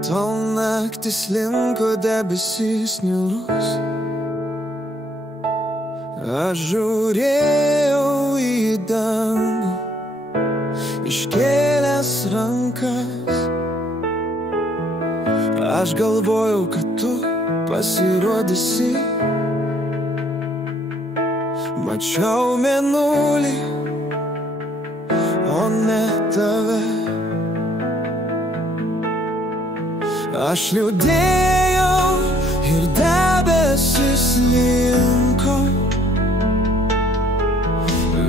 Tol naktis linko debesys niūrus. Aš žiūrėjau į dangų, iškėlęs rankas. Aš galvojau, kad tu pasirodysi. Mačiau mėnulį, o ne tave. Aš liūdėjau ir debesis linko.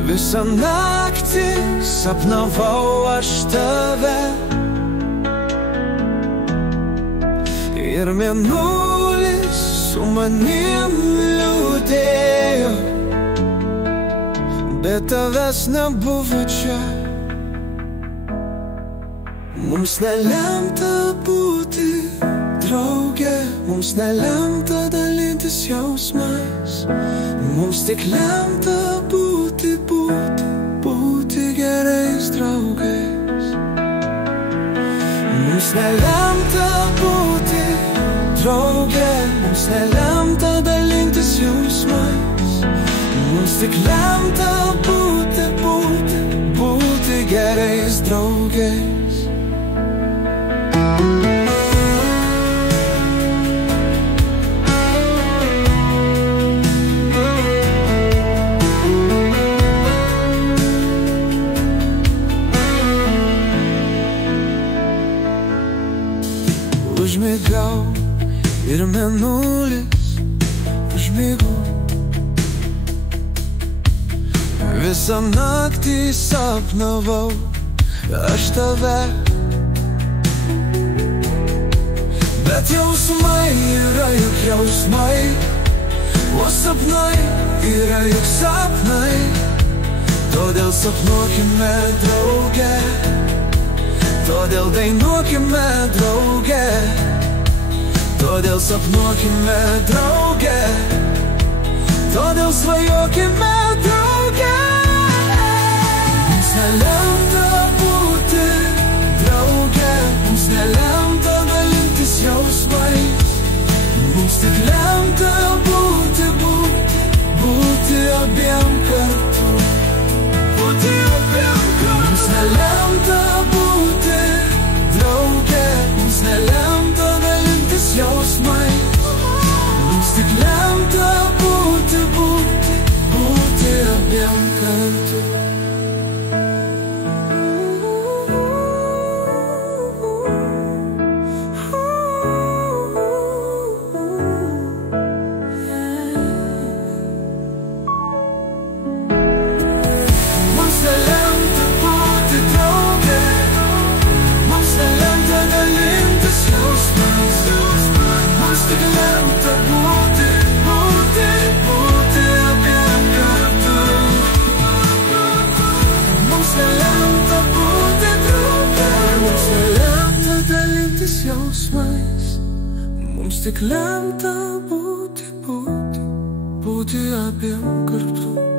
Visą naktį sapnavau aš tave. Ir mėnulis su manim liūdėjo, bet tavęs nebuvo čia. Mums nelemta būti drauge, mums nelemta dalintis jausmais. Mums tik lemta būti gerais draugais. Mums nelemta būti drauge, mums nelemta dalintis jausmais. Mums tik lemta būti gerais draugais. Užmigau ir mėnulis užmigo. Visą naktį sapnavau aš tave. Bet jausmai yra juk jausmai, o sapnai yra juk sapnai. Todėl sapnuokime drauge, todėl dainuokime drauge, todėl sapnuokime drauge, todėl svajokime drauge. Mums nelemta būti drauge, mums nelemta dalintis jausmais. Mums tik lemta būti abiem kartu. Mums nelemta būti drauge, mums nelemta dalintis jausmais. Mums tik lemta būti abiem kartu. Mums tik lemta būti abiem kartu.